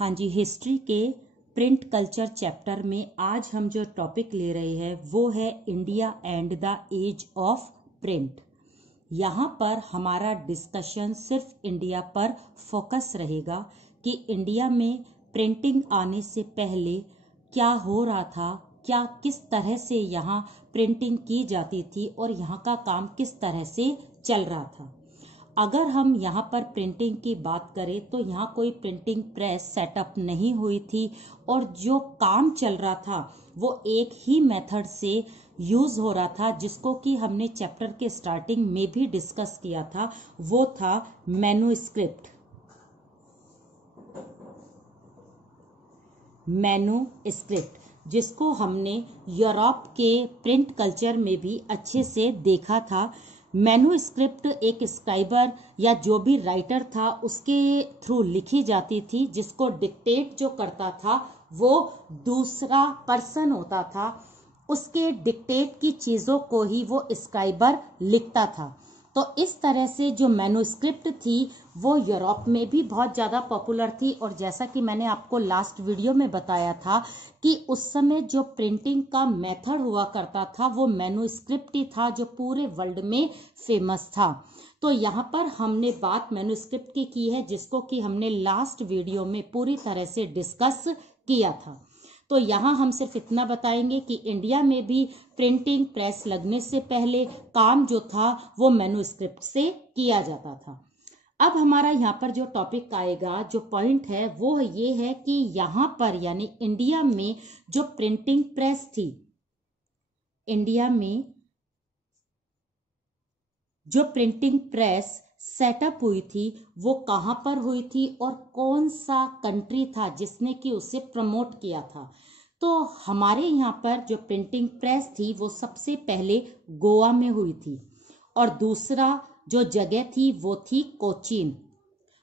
हाँ जी, हिस्ट्री के print culture chapter में आज हम जो टॉपिक ले रहे हैं वो है India and the age of print. यहाँ पर हमारा डिस्कशन सिर्फ इंडिया पर फोकस रहेगा कि इंडिया में प्रिंटिंग आने से पहले क्या हो रहा था, क्या किस तरह से यहाँ प्रिंटिंग की जाती थी और यहाँ का काम किस तरह से चल रहा था। अगर हम यहाँ पर प्रिंटिंग की बात करें तो यहाँ कोई प्रिंटिंग प्रेस सेटअप नहीं हुई थी और जो काम चल रहा था वो एक ही मेथड से यूज हो रहा था, जिसको कि हमने चैप्टर के स्टार्टिंग में भी डिस्कस किया था। वो था मैन्युस्क्रिप्ट। जिसको हमने यूरोप के प्रिंट कल्चर में भी अच्छे से देखा था। मैन्युस्क्रिप्ट एक स्क्राइबर या जो भी राइटर था उसके थ्रू लिखी जाती थी, जिसको डिक्टेट जो करता था वो दूसरा पर्सन होता था। उसके डिक्टेट की चीजों को ही वो स्क्राइबर लिखता था। तो इस तरह से जो मैन्युस्क्रिप्ट थी वो यूरोप में भी बहुत ज़्यादा पॉपुलर थी। और जैसा कि मैंने आपको लास्ट वीडियो में बताया था कि उस समय जो प्रिंटिंग का मेथड हुआ करता था वो मैन्युस्क्रिप्ट ही था, जो पूरे वर्ल्ड में फेमस था। तो यहाँ पर हमने बात मैन्युस्क्रिप्ट की है, जिसको कि हमने लास्ट वीडियो में पूरी तरह से डिस्कस किया था। तो यहाँ हम सिर्फ इतना बताएंगे कि इंडिया में भी प्रिंटिंग प्रेस लगने से पहले काम जो था वो मैन्युस्क्रिप्ट से किया जाता था। अब हमारा यहाँ पर जो टॉपिक आएगा, जो पॉइंट है वो ये है कि यहाँ पर यानी इंडिया में जो प्रिंटिंग प्रेस थी, इंडिया में जो प्रिंटिंग प्रेस सेटअप हुई थी वो कहाँ पर हुई थी और कौन सा कंट्री था जिसने कि उसे प्रमोट किया था। तो हमारे यहाँ पर जो प्रिंटिंग प्रेस थी वो सबसे पहले गोवा में हुई थी और दूसरा जो जगह थी वो थी कोचीन।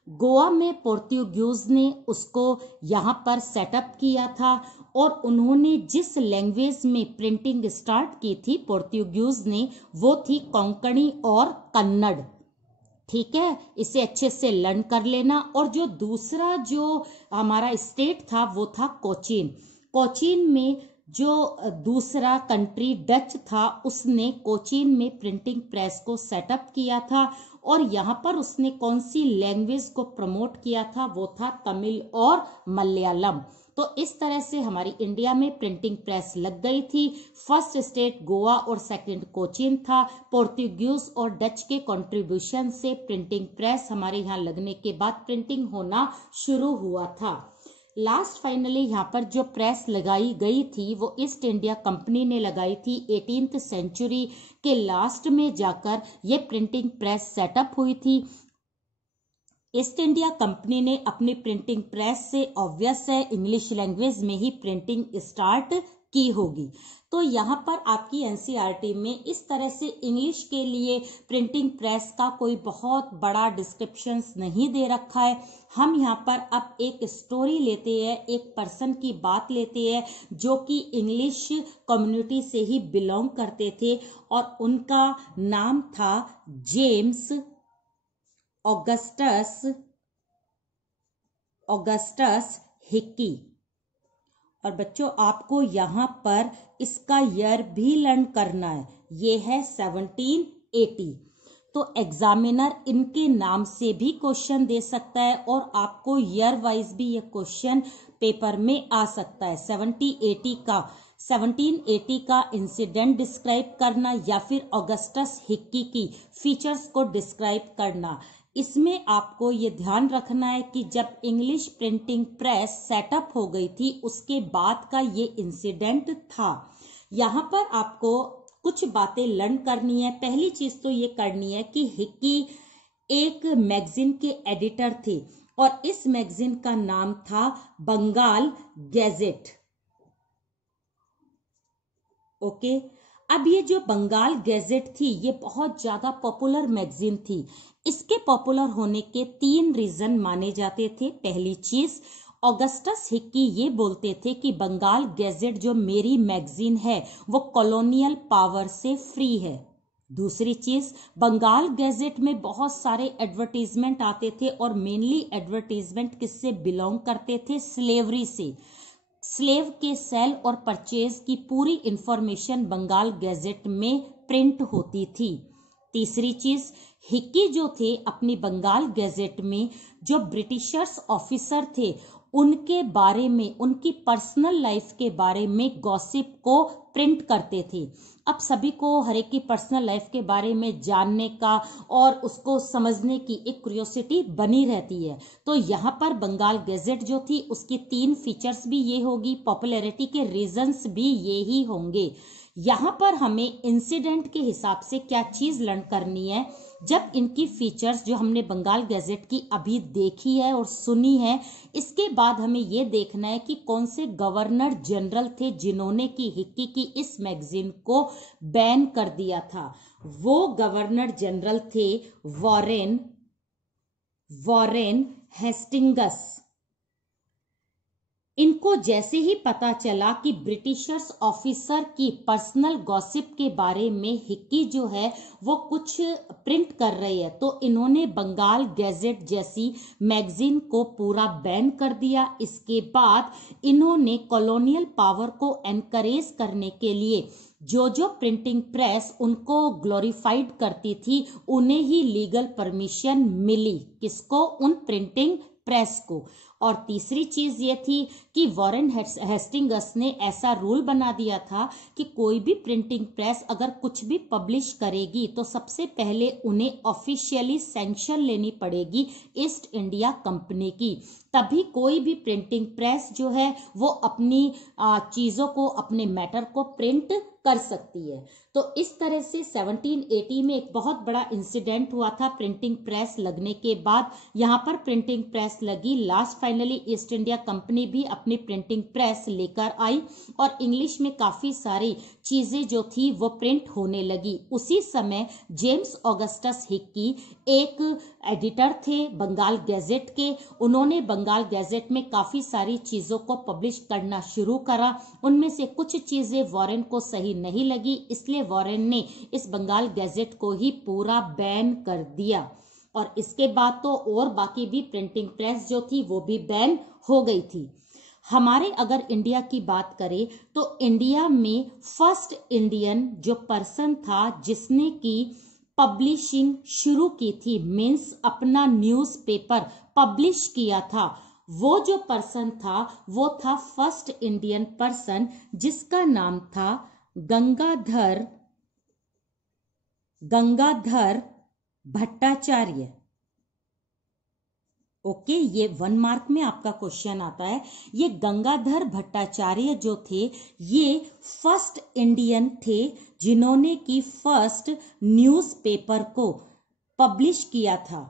गोवा में पोर्तुगीज ने उसको यहाँ पर सेटअप किया था और उन्होंने जिस लैंग्वेज में प्रिंटिंग स्टार्ट की थी पोर्तुगीज ने, वो थी कोंकणी और कन्नड़। ठीक है, इसे अच्छे से लर्न कर लेना। और जो दूसरा जो हमारा स्टेट था वो था कोचीन। कोचीन में जो दूसरा कंट्री डच था उसने कोचीन में प्रिंटिंग प्रेस को सेटअप किया था और यहाँ पर उसने कौन सी लैंग्वेज को प्रमोट किया था, वो था तमिल और मलयालम। तो इस तरह से हमारी इंडिया में प्रिंटिंग प्रेस लग गई थी। फर्स्ट स्टेट गोवा और सेकंड कोचीन था। पोर्तुगीज और डच के कंट्रीब्यूशन से प्रिंटिंग प्रेस हमारे यहाँ लगने के बाद प्रिंटिंग होना शुरू हुआ था। लास्ट फाइनली यहाँ पर जो प्रेस लगाई गई थी वो ईस्ट इंडिया कंपनी ने लगाई थी। 18th सेंचुरी के लास्ट में जाकर ये प्रिंटिंग प्रेस सेटअप हुई थी। ईस्ट इंडिया कंपनी ने अपनी प्रिंटिंग प्रेस से ऑब्वियस है इंग्लिश लैंग्वेज में ही प्रिंटिंग स्टार्ट की होगी। तो यहाँ पर आपकी एनसीईआरटी में इस तरह से इंग्लिश के लिए प्रिंटिंग प्रेस का कोई बहुत बड़ा डिस्क्रिप्शन नहीं दे रखा है। हम यहाँ पर अब एक स्टोरी लेते हैं, एक पर्सन की बात लेते हैं जो कि इंग्लिश कम्युनिटी से ही बिलोंग करते थे और उनका नाम था जेम्स ऑगस्टस हिक्की। और बच्चों आपको यहाँ पर इसका ईयर भी लर्न करना है, ये है 1780। तो एग्जामिनर इनके नाम से भी क्वेश्चन दे सकता है और आपको ईयर वाइज भी ये क्वेश्चन पेपर में आ सकता है। 1780 का इंसिडेंट डिस्क्राइब करना या फिर ऑगस्टस हिक्की की फीचर्स को डिस्क्राइब करना। इसमें आपको ये ध्यान रखना है कि जब इंग्लिश प्रिंटिंग प्रेस सेटअप हो गई थी उसके बाद का ये इंसिडेंट था। यहाँ पर आपको कुछ बातें लर्न करनी है। पहली चीज तो ये करनी है कि हिक्की एक मैगजीन के एडिटर थे और इस मैगजीन का नाम था बंगाल गैजेट। ओके, अब ये जो बंगाल गैजेट थी ये बहुत ज्यादा पॉपुलर मैगजीन थी। इसके पॉपुलर होने के 3 रीजन माने जाते थे। पहली चीज, ऑगस्टस हिक्की ये बोलते थे कि बंगाल गैजेट जो मेरी मैगजीन है वो कॉलोनियल पावर से फ्री है। दूसरी चीज, बंगाल गैजेट में बहुत सारे एडवर्टीजमेंट आते थे और मेनली एडवर्टीजमेंट किससे बिलोंग करते थे? स्लेवरी से। स्लेव के सेल और परचेज की पूरी इंफॉर्मेशन बंगाल गैजेट में प्रिंट होती थी। तीसरी चीज, हिक्की जो थे अपनी बंगाल गैजेट में जो ब्रिटिशर्स ऑफिसर थे उनके बारे में, उनकी पर्सनल लाइफ के बारे में गॉसिप को प्रिंट करते थे। अब सभी को हर एक की पर्सनल लाइफ के बारे में जानने का और उसको समझने की एक क्यूरियोसिटी बनी रहती है। तो यहाँ पर बंगाल गैजेट जो थी उसकी 3 फीचर्स भी ये होगी, पॉपुलैरिटी के रीजंस भी ये ही होंगे। यहाँ पर हमें इंसिडेंट के हिसाब से क्या चीज लर्न करनी है, जब इनकी फीचर्स जो हमने बंगाल गैजेट की अभी देखी है और सुनी है, इसके बाद हमें ये देखना है कि कौन से गवर्नर जनरल थे जिन्होंने की हिक्की की इस मैगजीन को बैन कर दिया था। वो गवर्नर जनरल थे वॉरेन हेस्टिंगस। इनको जैसे ही पता चला कि ब्रिटिशर्स ऑफिसर की पर्सनल गॉसिप के बारे में हिक्की जो है वो कुछ प्रिंट कर रही है, तो इन्होंने बंगाल गैजेट जैसी मैगजीन को पूरा बैन कर दिया। इसके बाद इन्होंने कॉलोनियल पावर को एनकरेज करने के लिए जो प्रिंटिंग प्रेस उनको ग्लोरीफाइड करती थी उन्हें ही लीगल परमिशन मिली। किसको? उन प्रिंटिंग प्रेस को। और तीसरी चीज ये थी कि वॉरेन हेस्टिंगस ने ऐसा रूल बना दिया था कि कोई भी प्रिंटिंग प्रेस अगर कुछ भी पब्लिश करेगी तो सबसे पहले उन्हें ऑफिशियली सैंक्शन लेनी पड़ेगी ईस्ट इंडिया कंपनी की, तभी कोई भी प्रिंटिंग प्रेस जो है वो अपनी चीजों को, अपने मैटर को प्रिंट कर सकती है। तो इस तरह से 1780 में एक बहुत बड़ा इंसिडेंट हुआ था प्रिंटिंग प्रेस लगने के बाद। यहाँ पर प्रिंटिंग प्रेस लगी, last finally east India company भी अपनी प्रिंटिंग प्रेस लेकर आई और इंग्लिश में काफी सारी चीजें जो थी वो प्रिंट होने लगी। उसी समय जेम्स ऑगस्टस हिक्की एक एडिटर थे बंगाल गैजेट के। उन्होंने बंगाल गैजेट में काफी सारी चीजों को पब्लिश करना शुरू करा। उनमें से कुछ चीजें वॉरेन को सही नहीं लगी, इसलिए वॉरेन ने इस बंगाल गैजेट को ही पूरा बैन कर दिया। और इसके बाद तो और बाकी भी प्रिंटिंग प्रेस जो थी वो भी बैन हो गई थी। हमारे अगर इंडिया की बात करें तो इंडिया में फर्स्ट इंडियन जो पर्सन था जिसने की पब्लिशिंग शुरू की थी, मीन्स अपना न्यूज़पेपर पब्लिश किया था, वो जो पर्सन था वो था फर्स्ट इंडियन पर्सन जिसका नाम था गंगाधर भट्टाचार्य। ओके, ये 1 मार्क में आपका क्वेश्चन आता है। ये गंगाधर भट्टाचार्य जो थे ये फर्स्ट इंडियन थे जिन्होंने की फर्स्ट न्यूज़पेपर को पब्लिश किया था।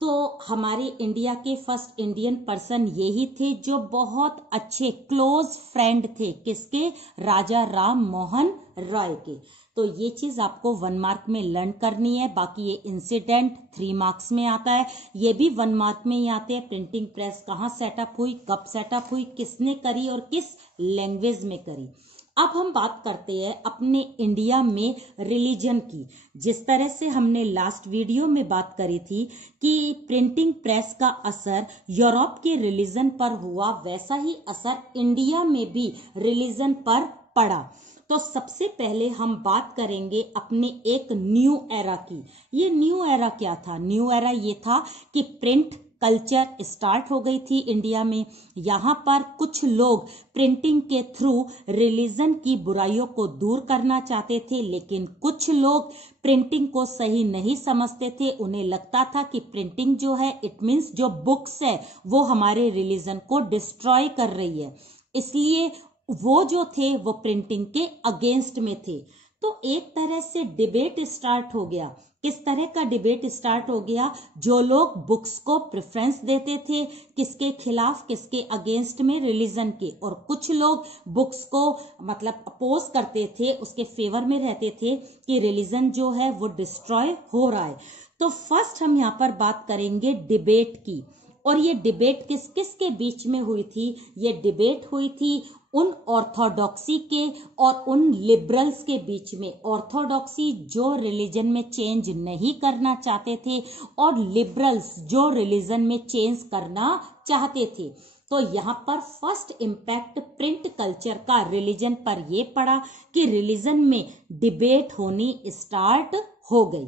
तो हमारे इंडिया के फर्स्ट इंडियन पर्सन यही थे जो बहुत अच्छे क्लोज फ्रेंड थे किसके? राजा राम मोहन रॉय के। तो ये चीज आपको 1 मार्क में लर्न करनी है। बाकी ये इंसिडेंट 3 मार्क्स में आता है, ये भी 1 मार्क में ही आते हैं। प्रिंटिंग प्रेस कहाँ सेटअप हुई, कब सेटअप हुई, किसने करी और किस लैंग्वेज में करी। अब हम बात करते हैं अपने इंडिया में रिलीजन की। जिस तरह से हमने लास्ट वीडियो में बात करी थी कि प्रिंटिंग प्रेस का असर यूरोप के रिलीजन पर हुआ, वैसा ही असर इंडिया में भी रिलीजन पर पड़ा। तो सबसे पहले हम बात करेंगे अपने एक न्यू एरा की। ये न्यू एरा क्या था? न्यू एरा ये था कि प्रिंट कल्चर स्टार्ट हो गई थी इंडिया में। यहाँ पर कुछ लोग प्रिंटिंग के थ्रू रिलीजन की बुराइयों को दूर करना चाहते थे, लेकिन कुछ लोग प्रिंटिंग को सही नहीं समझते थे। उन्हें लगता था कि प्रिंटिंग जो है इट मीन्स जो बुक्स है वो हमारे रिलीजन को डिस्ट्रॉय कर रही है, इसलिए वो जो थे वो प्रिंटिंग के अगेंस्ट में थे। तो एक तरह से डिबेट स्टार्ट हो गया। किस तरह का डिबेट स्टार्ट हो गया? जो लोग बुक्स को प्रेफरेंस देते थे किसके खिलाफ, किसके अगेंस्ट में? रिलीजन के। और कुछ लोग बुक्स को मतलब अपोज करते थे, उसके फेवर में रहते थे कि रिलीजन जो है वो डिस्ट्रॉय हो रहा है। तो फर्स्ट हम यहाँ पर बात करेंगे डिबेट की। और ये डिबेट किस किस के बीच में हुई थी? ये डिबेट हुई थी उन ऑर्थोडॉक्सी के और उन लिबरल्स के बीच में। ऑर्थोडॉक्सी जो रिलीजन में चेंज नहीं करना चाहते थे और लिबरल्स जो रिलीजन में चेंज करना चाहते थे। तो यहाँ पर फर्स्ट इम्पैक्ट प्रिंट कल्चर का रिलीजन पर यह पड़ा कि रिलीजन में डिबेट होनी स्टार्ट हो गई।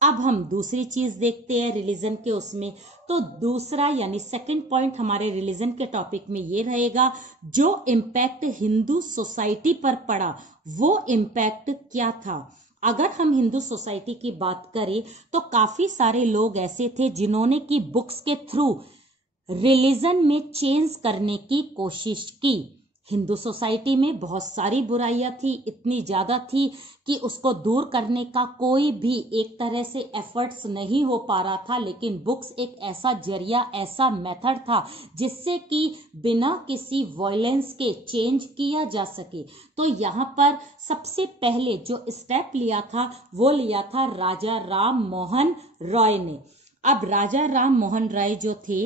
अब हम दूसरी चीज देखते हैं रिलीजन के उसमें। तो दूसरा यानी सेकंड पॉइंट हमारे रिलीजन के टॉपिक में ये रहेगा, जो इम्पैक्ट हिंदू सोसाइटी पर पड़ा वो इम्पैक्ट क्या था। अगर हम हिंदू सोसाइटी की बात करें तो काफी सारे लोग ऐसे थे जिन्होंने की बुक्स के थ्रू रिलीजन में चेंज करने की कोशिश की। हिंदू सोसाइटी में बहुत सारी बुराइयां थी, इतनी ज्यादा थी कि उसको दूर करने का कोई भी एक तरह से एफर्ट्स नहीं हो पा रहा था। लेकिन बुक्स एक ऐसा जरिया, ऐसा मेथड था जिससे कि बिना किसी वायलेंस के चेंज किया जा सके। तो यहाँ पर सबसे पहले जो स्टेप लिया था वो लिया था राजा राम मोहन रॉय ने। अब राजा राम मोहन रॉय जो थे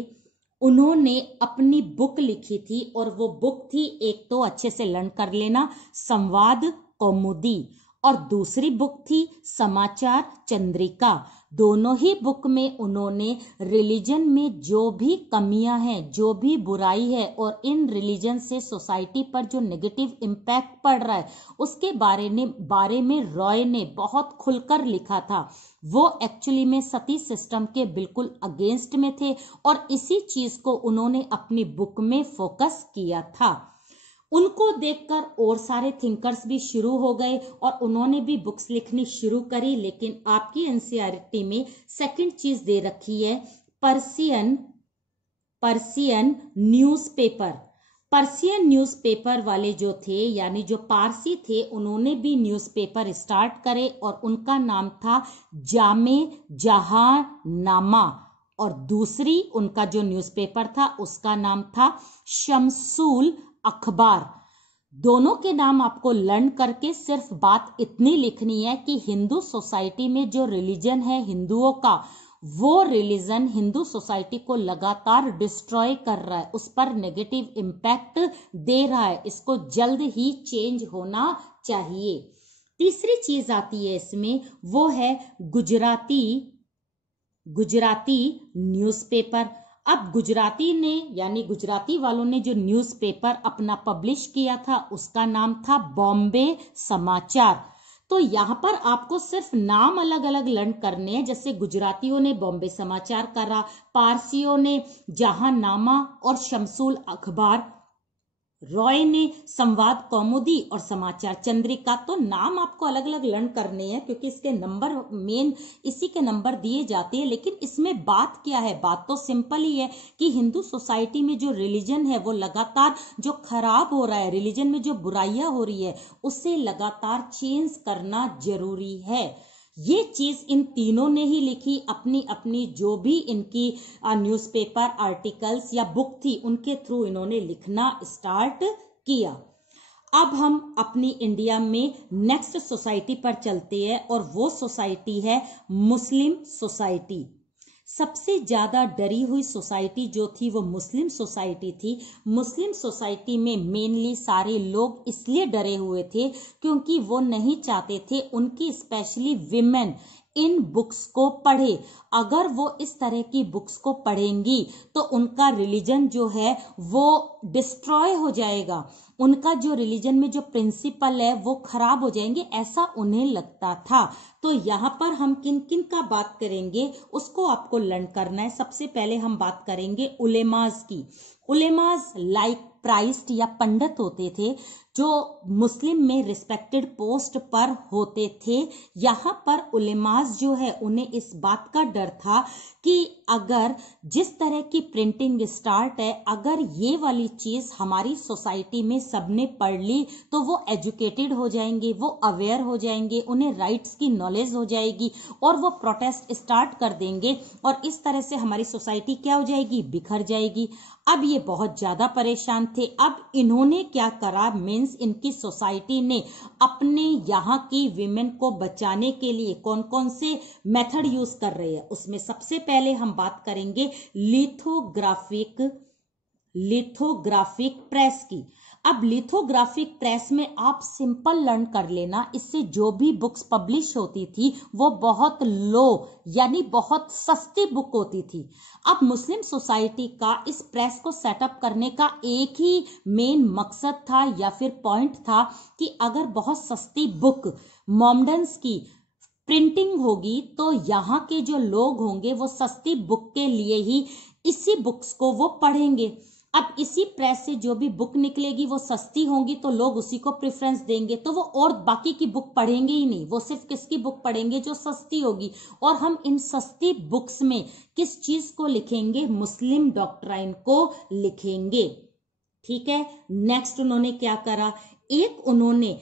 उन्होंने अपनी बुक लिखी थी और वो बुक थी, एक तो अच्छे से लर्न कर लेना, संवाद कौमुदी, और दूसरी बुक थी समाचार चंद्रिका। दोनों ही बुक में उन्होंने रिलीजन में जो भी कमियां हैं, जो भी बुराई है और इन रिलीजन से सोसाइटी पर जो नेगेटिव इम्पैक्ट पड़ रहा है उसके बारे में रॉय ने बहुत खुलकर लिखा था। वो एक्चुअली में सती सिस्टम के बिल्कुल अगेंस्ट में थे और इसी चीज को उन्होंने अपनी बुक में फोकस किया था। उनको देखकर और सारे थिंकर्स भी शुरू हो गए और उन्होंने भी बुक्स लिखनी शुरू करी। लेकिन आपकी एनसीईआरटी में सेकंड चीज दे रखी है पर्सियन न्यूज़पेपर। पर्सियन न्यूज़पेपर वाले जो थे यानी जो पारसी थे उन्होंने भी न्यूज़पेपर स्टार्ट करे और उनका नाम था जामे जहांनामा, और दूसरी उनका जो न्यूज़पेपर था उसका नाम था शमसूल अखबार। दोनों के नाम आपको लर्न करके सिर्फ बात इतनी लिखनी है कि हिंदू सोसाइटी में जो रिलीजन है हिंदुओं का, वो रिलीजन हिंदू सोसाइटी को लगातार डिस्ट्रॉय कर रहा है, उस पर नेगेटिव इम्पैक्ट दे रहा है, इसको जल्द ही चेंज होना चाहिए। तीसरी चीज आती है इसमें, वो है गुजराती न्यूज़पेपर। अब गुजराती ने यानी गुजराती वालों ने जो न्यूज़पेपर अपना पब्लिश किया था उसका नाम था बॉम्बे समाचार। तो यहाँ पर आपको सिर्फ नाम अलग अलग लर्न करने हैं। जैसे गुजरातियों ने बॉम्बे समाचार करा, पारसियों ने जहांनामा और शमसूल अखबार, रॉय ने संवाद कौमुदी और समाचार चंद्रिका। तो नाम आपको अलग अलग लर्न करने हैं क्योंकि इसके नंबर मेन इसी के नंबर दिए जाते हैं। लेकिन इसमें बात क्या है, बात तो सिंपल ही है कि हिंदू सोसाइटी में जो रिलीजन है वो लगातार जो खराब हो रहा है, रिलीजन में जो बुराइयां हो रही है उसे लगातार चेंज करना जरूरी है। ये चीज इन तीनों ने ही लिखी, अपनी अपनी जो भी इनकी न्यूज़पेपर आर्टिकल्स या बुक थी उनके थ्रू इन्होंने लिखना स्टार्ट किया। अब हम अपनी इंडिया में नेक्स्ट सोसाइटी पर चलते हैं और वो सोसाइटी है मुस्लिम सोसाइटी। सबसे ज्यादा डरी हुई सोसाइटी जो थी वो मुस्लिम सोसाइटी थी। मुस्लिम सोसाइटी में मेनली सारे लोग इसलिए डरे हुए थे क्योंकि वो नहीं चाहते थे उनकी स्पेशली विमेन इन बुक्स को पढ़े। अगर वो इस तरह की बुक्स को पढ़ेंगी तो उनका रिलीजन जो है वो डिस्ट्रॉय हो जाएगा, उनका जो रिलीजन में जो प्रिंसिपल है वो खराब हो जाएंगे, ऐसा उन्हें लगता था। तो यहाँ पर हम किन किन का बात करेंगे उसको आपको लर्न करना है। सबसे पहले हम बात करेंगे उलेमाज की। उलेमाज लाइक प्राइस्ट या पंडित होते थे जो मुस्लिम में रिस्पेक्टेड पोस्ट पर होते थे। यहाँ पर उलेमाज जो है उन्हें इस बात का डर था कि अगर जिस तरह की प्रिंटिंग स्टार्ट है, अगर ये वाली चीज हमारी सोसाइटी में सबने पढ़ ली तो वो एजुकेटेड हो जाएंगे, वो अवेयर हो जाएंगे, उन्हें राइट्स की नॉलेज हो जाएगी और वो प्रोटेस्ट स्टार्ट कर देंगे और इस तरह से हमारी सोसाइटी क्या हो जाएगी, बिखर जाएगी। अब ये बहुत ज्यादा परेशान थे। अब इन्होंने क्या करा, मीन्स इनकी सोसाइटी ने अपने यहाँ की विमेन को बचाने के लिए कौन कौन से मेथड यूज कर रहे हैं उसमें सबसे पहले हम बात करेंगे लिथोग्राफिक प्रेस की। अब लिथोग्राफिक प्रेस में आप सिंपल लर्न कर लेना, इससे जो भी बुक्स पब्लिश होती थी वो बहुत लो यानी बहुत सस्ती बुक होती थी। अब मुस्लिम सोसाइटी का इस प्रेस को सेटअप करने का एक ही मेन मकसद था या फिर पॉइंट था कि अगर बहुत सस्ती बुक मोमडन्स की प्रिंटिंग होगी तो यहाँ के जो लोग होंगे वो सस्ती बुक के लिए ही इसी बुक्स को वो पढ़ेंगे। अब इसी प्रेस से जो भी बुक निकलेगी वो सस्ती होंगी तो लोग उसी को प्रेफरेंस देंगे, तो वो और बाकी की बुक पढ़ेंगे ही नहीं, वो सिर्फ किसकी बुक पढ़ेंगे, जो सस्ती होगी। और हम इन सस्ती बुक्स में किस चीज को लिखेंगे, मुस्लिम डॉक्ट्राइन को लिखेंगे। ठीक है, नेक्स्ट उन्होंने क्या करा, एक उन्होंने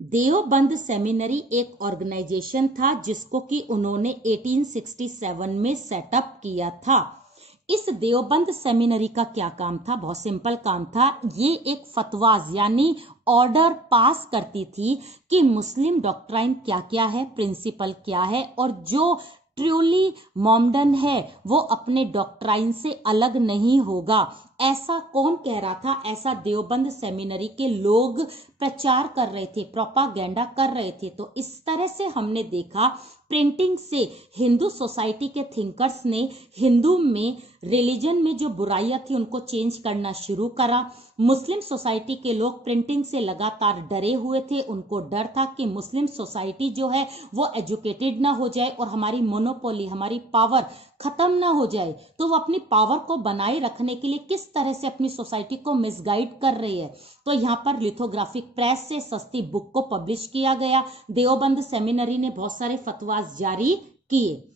देवबंद सेमिनरी एक ऑर्गेनाइजेशन था जिसको कि उन्होंने 1867 में सेटअप किया था। इस देवबंद सेमिनरी का क्या काम था, बहुत सिंपल काम था। ये एक फतवाज यानी ऑर्डर पास करती थी कि मुस्लिम डॉक्ट्राइन क्या क्या है, प्रिंसिपल क्या है, और जो ट्रूली मोमडन है वो अपने डॉक्ट्राइन से अलग नहीं होगा। ऐसा कौन कह रहा था, ऐसा देवबंद सेमिनरी के लोग प्रचार कर रहे थे, प्रोपागेंडा कर रहे थे। तो इस तरह से हमने देखा प्रिंटिंग से हिंदू सोसाइटी के थिंकर्स ने हिंदू में रिलीजन में जो बुराइयां थी उनको चेंज करना शुरू करा। मुस्लिम सोसाइटी के लोग प्रिंटिंग से लगातार डरे हुए थे, उनको डर था कि मुस्लिम सोसाइटी जो है वो एजुकेटेड ना हो जाए और हमारी मोनोपोली, हमारी पावर खत्म ना हो जाए। तो वो अपनी पावर को बनाए रखने के लिए किस तरह से अपनी सोसाइटी को मिसगाइड कर रही है। तो यहाँ पर लिथोग्राफिक प्रेस से सस्ती बुक को पब्लिश किया गया। देवबंद सेमिनरी ने बहुत सारे फतवास जारी किए।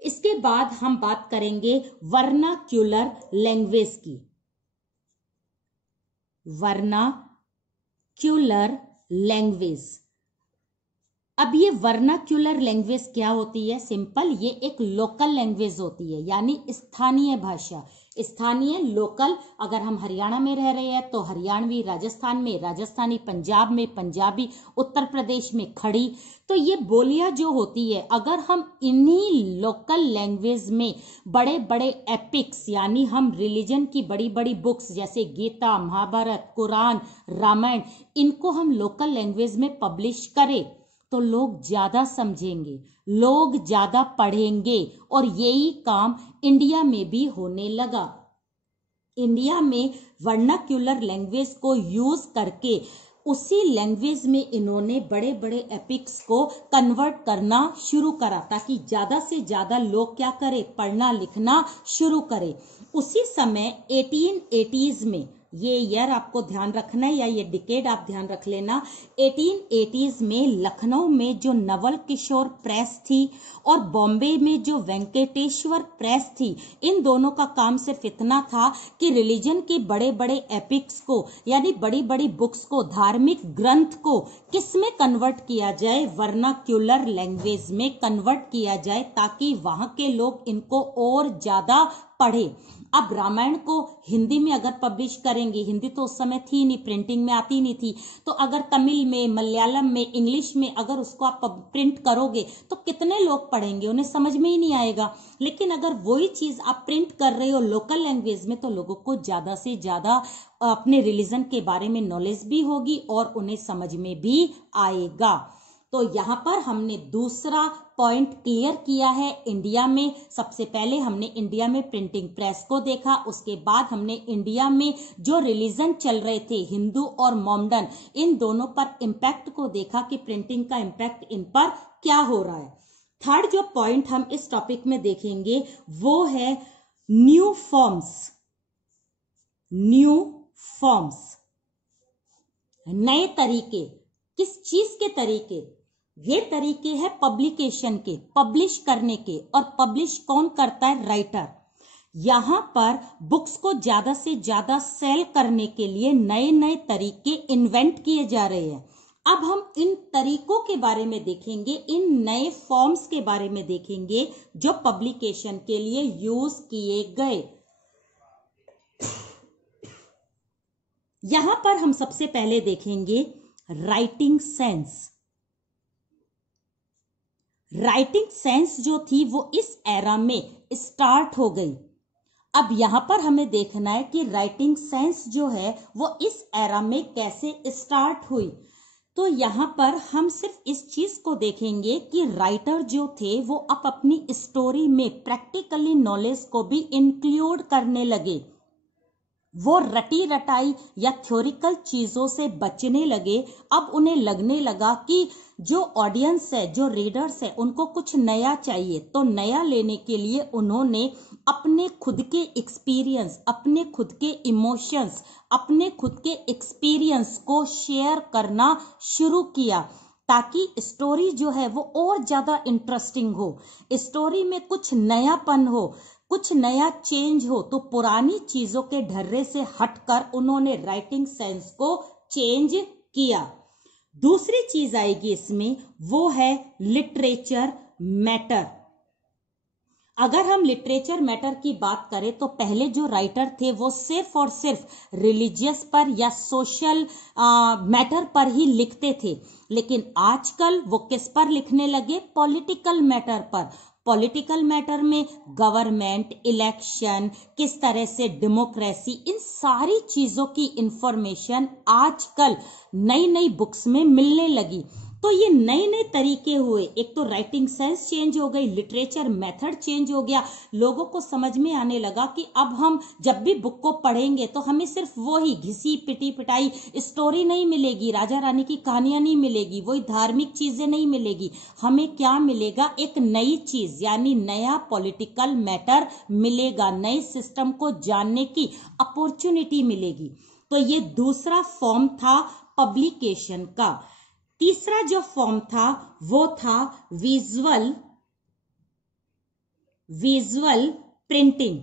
इसके बाद हम बात करेंगे वर्नाक्यूलर लैंग्वेज की। वर्नाक्यूलर लैंग्वेज, अब ये वर्नाक्यूलर लैंग्वेज क्या होती है, सिंपल, ये एक लोकल लैंग्वेज होती है यानी स्थानीय भाषा। स्थानीय लोकल, अगर हम हरियाणा में रह रहे हैं तो हरियाणवी, राजस्थान में राजस्थानी, पंजाब में पंजाबी, उत्तर प्रदेश में खड़ी। तो ये बोलियां जो होती है, अगर हम इन्हीं लोकल लैंग्वेज में बड़े बड़े एपिक्स यानी हम रिलीजन की बड़ी बड़ी बुक्स जैसे गीता, महाभारत, कुरान, रामायण, इनको हम लोकल लैंग्वेज में पब्लिश करें तो लोग ज्यादा समझेंगे, लोग ज्यादा पढ़ेंगे। और यही काम इंडिया में भी होने लगा। इंडिया में वर्नाक्यूलर लैंग्वेज को यूज करके उसी लैंग्वेज में इन्होंने बड़े बड़े एपिक्स को कन्वर्ट करना शुरू करा ताकि ज्यादा से ज्यादा लोग क्या करें, पढ़ना लिखना शुरू करें। उसी समय 1880s में, ये ईयर आपको ध्यान रखना है या ये डिकेड आप ध्यान रख लेना, 1880s में लखनऊ में जो नवल किशोर प्रेस थी और बॉम्बे में जो वेंकटेश्वर प्रेस थी, इन दोनों का काम सिर्फ इतना था कि रिलीजन के बड़े बड़े एपिक्स को यानी बड़ी बड़ी बुक्स को, धार्मिक ग्रंथ को किस में कन्वर्ट किया जाए, वर्नाक्यूलर लैंग्वेज में कन्वर्ट किया जाए ताकि वहां के लोग इनको और ज्यादा पढ़े। अब रामायण को हिंदी में अगर पब्लिश करेंगे, हिंदी तो उस समय थी नहीं, प्रिंटिंग में आती नहीं थी, तो अगर तमिल में, मलयालम में, इंग्लिश में अगर उसको आप प्रिंट करोगे तो कितने लोग पढ़ेंगे, उन्हें समझ में ही नहीं आएगा। लेकिन अगर वही चीज आप प्रिंट कर रहे हो लोकल लैंग्वेज में तो लोगों को ज्यादा से ज्यादा अपने रिलीजन के बारे में नॉलेज भी होगी और उन्हें समझ में भी आएगा। तो यहाँ पर हमने दूसरा पॉइंट क्लियर किया है। इंडिया में सबसे पहले हमने इंडिया में प्रिंटिंग प्रेस को देखा, उसके बाद हमने इंडिया में जो रिलीजन चल रहे थे हिंदू और मोमडन, इन दोनों पर इम्पैक्ट को देखा कि प्रिंटिंग का इम्पैक्ट इन पर क्या हो रहा है। थर्ड जो पॉइंट हम इस टॉपिक में देखेंगे वो है न्यू फॉर्म्स, नए तरीके। किस चीज के तरीके? ये तरीके हैं पब्लिकेशन के, पब्लिश करने के। और पब्लिश कौन करता है? राइटर। यहां पर बुक्स को ज्यादा से ज्यादा सेल करने के लिए नए नए तरीके इन्वेंट किए जा रहे हैं। अब हम इन तरीकों के बारे में देखेंगे, इन नए फॉर्म्स के बारे में देखेंगे जो पब्लिकेशन के लिए यूज किए गए। यहां पर हम सबसे पहले देखेंगे राइटिंग सेंस। राइटिंग सेंस जो थी वो इस एरा में स्टार्ट हो गई। अब यहाँ पर हमें देखना है कि राइटिंग सेंस जो है वो इस एरा में कैसे स्टार्ट हुई। तो यहाँ पर हम सिर्फ इस चीज को देखेंगे कि राइटर जो थे वो अब अपनी स्टोरी में प्रैक्टिकली नॉलेज को भी इंक्लूड करने लगे। वो रटी रटाई या थ्योरिकल चीजों से बचने लगे। अब उन्हें लगने लगा कि जो ऑडियंस है, जो रीडर्स है, उनको कुछ नया चाहिए। तो नया लेने के लिए उन्होंने अपने खुद के एक्सपीरियंस, अपने खुद के इमोशंस, अपने खुद के एक्सपीरियंस को शेयर करना शुरू किया ताकि स्टोरी जो है वो और ज्यादा इंटरेस्टिंग हो, स्टोरी में कुछ नयापन हो, कुछ नया चेंज हो। तो पुरानी चीजों के ढर्रे से हटकर उन्होंने राइटिंग सेंस को चेंज किया। दूसरी चीज आएगी इसमें, वो है लिटरेचर मैटर। अगर हम लिटरेचर मैटर की बात करें तो पहले जो राइटर थे वो सिर्फ और सिर्फ रिलीजियस पर या सोशल मैटर पर ही लिखते थे, लेकिन आजकल वो किस पर लिखने लगे? पॉलिटिकल मैटर पर। पॉलिटिकल मैटर में गवर्नमेंट, इलेक्शन, किस तरह से डेमोक्रेसी, इन सारी चीजों की इंफॉर्मेशन आजकल नई नई बुक्स में मिलने लगी। तो ये नए नए तरीके हुए। एक तो राइटिंग सेंस चेंज हो गई, लिटरेचर मेथड चेंज हो गया। लोगों को समझ में आने लगा कि अब हम जब भी बुक को पढ़ेंगे तो हमें सिर्फ वो ही घिसी पिटी पिटाई स्टोरी नहीं मिलेगी, राजा रानी की कहानियां नहीं मिलेगी, वही धार्मिक चीजें नहीं मिलेगी। हमें क्या मिलेगा? एक नई चीज, यानी नया पॉलिटिकल मैटर मिलेगा, नए सिस्टम को जानने की अपॉर्चुनिटी मिलेगी। तो ये दूसरा फॉर्म था पब्लिकेशन का। तीसरा जो फॉर्म था वो था विजुअल प्रिंटिंग।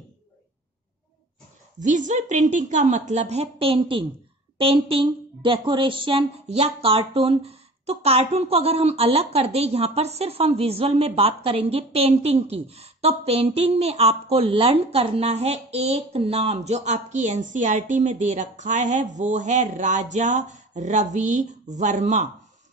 विजुअल प्रिंटिंग का मतलब है पेंटिंग, डेकोरेशन या कार्टून। तो कार्टून को अगर हम अलग कर दें, यहां पर सिर्फ हम विजुअल में बात करेंगे पेंटिंग की। तो पेंटिंग में आपको लर्न करना है एक नाम जो आपकी एनसीईआरटी में दे रखा है, वो है राजा रवि वर्मा।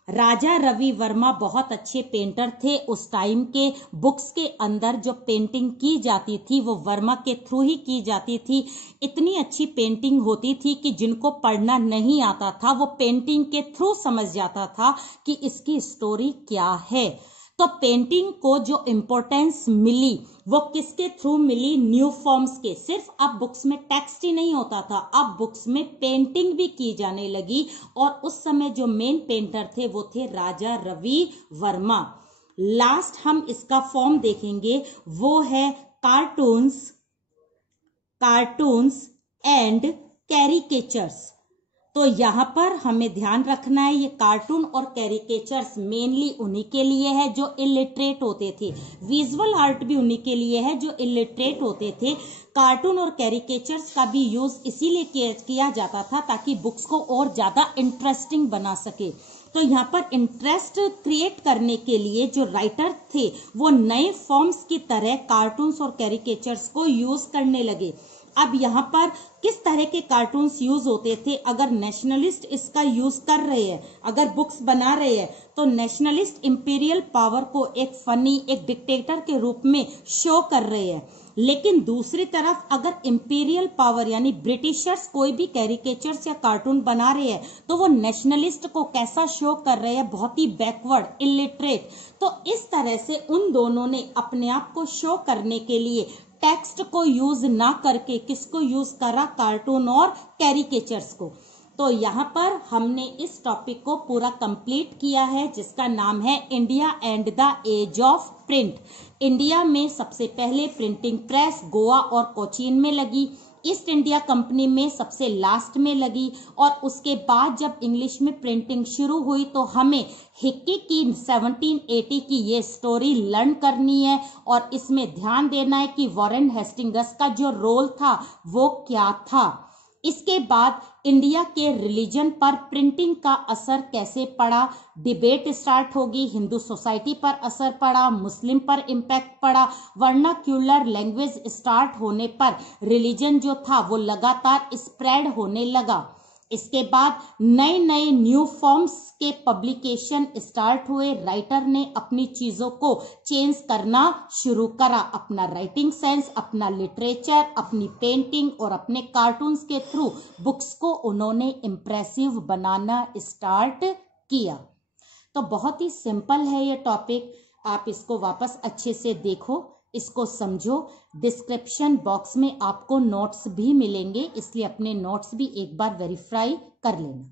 राजा रवि वर्मा बहुत अच्छे पेंटर थे। उस टाइम के बुक्स के अंदर जो पेंटिंग की जाती थी वो वर्मा के थ्रू ही की जाती थी। इतनी अच्छी पेंटिंग होती थी कि जिनको पढ़ना नहीं आता था वो पेंटिंग के थ्रू समझ जाता था कि इसकी स्टोरी क्या है। तो पेंटिंग को जो इम्पोर्टेंस मिली वो किसके थ्रू मिली? न्यू फॉर्म्स के। सिर्फ अब बुक्स में टेक्स्ट ही नहीं होता था, अब बुक्स में पेंटिंग भी की जाने लगी। और उस समय जो मेन पेंटर थे वो थे राजा रवि वर्मा। लास्ट हम इसका फॉर्म देखेंगे, वो है कार्टून्स एंड कैरिकेचर्स। तो यहां पर हमें ध्यान रखना है, ये कार्टून और कैरिकेचर्स मेनली उन्हीं के लिए है जो इलिटरेट होते थे। विजुअल आर्ट भी उन्हीं के लिए है जो इलिटरेट होते थे। कार्टून और कैरिकेचर्स का भी यूज इसीलिए किया जाता था ताकि बुक्स को और ज्यादा इंटरेस्टिंग बना सके। तो यहाँ पर इंटरेस्ट क्रिएट करने के लिए जो राइटर थे वो नए फॉर्म्स की तरह कार्टून्स और कैरिकेचर्स को यूज करने लगे। अब यहाँ पर किस तरह के कार्टून्स यूज होते थे? अगर नेशनलिस्ट इसका यूज कर रहे हैं, अगर बुक्स बना रहे हैं, तो नेशनलिस्ट इंपीरियल पावर को एक फनी, एक डिक्टेटर के रूप में शो कर रहे हैं। लेकिन दूसरी तरफ अगर इंपीरियल पावर यानी ब्रिटिशर्स कोई भी कैरिकेचर्स या कार्टून बना रहे हैं तो वो नेशनलिस्ट को कैसा शो कर रहे हैं? बहुत ही बैकवर्ड, इलिटरेट। तो इस तरह से उन दोनों ने अपने आप को शो करने के लिए टेक्स्ट को यूज ना करके किसको यूज करा? कार्टून और कैरिकेचर्स को। तो यहाँ पर हमने इस टॉपिक को पूरा कंप्लीट किया है जिसका नाम है India and the age of print. India में सबसे पहले प्रिंटिंग प्रेस गोवा और कोचीन में लगी, ईस्ट इंडिया कंपनी में सबसे लास्ट में लगी, और उसके बाद जब इंग्लिश में प्रिंटिंग शुरू हुई तो हमें हिक्की की 1780 की ये स्टोरी लर्न करनी है। और इसमें ध्यान देना है कि वॉरेन हेस्टिंग्स का जो रोल था वो क्या था। इसके बाद इंडिया के रिलीजन पर प्रिंटिंग का असर कैसे पड़ा, डिबेट स्टार्ट होगी। हिंदू सोसाइटी पर असर पड़ा, मुस्लिम पर इम्पैक्ट पड़ा, वर्नाक्यूलर लैंग्वेज स्टार्ट होने पर रिलीजन जो था वो लगातार स्प्रेड होने लगा। इसके बाद नए नए न्यू फॉर्म्स के पब्लिकेशन स्टार्ट हुए। राइटर ने अपनी चीजों को चेंज करना शुरू करा, अपना राइटिंग सेंस, अपना लिटरेचर, अपनी पेंटिंग और अपने कार्टून्स के थ्रू बुक्स को उन्होंने इम्प्रेसिव बनाना स्टार्ट किया। तो बहुत ही सिंपल है ये टॉपिक, आप इसको वापस अच्छे से देखो, इसको समझो। डिस्क्रिप्शन बॉक्स में आपको नोट्स भी मिलेंगे, इसलिए अपने नोट्स भी एक बार वेरीफाई कर लेना।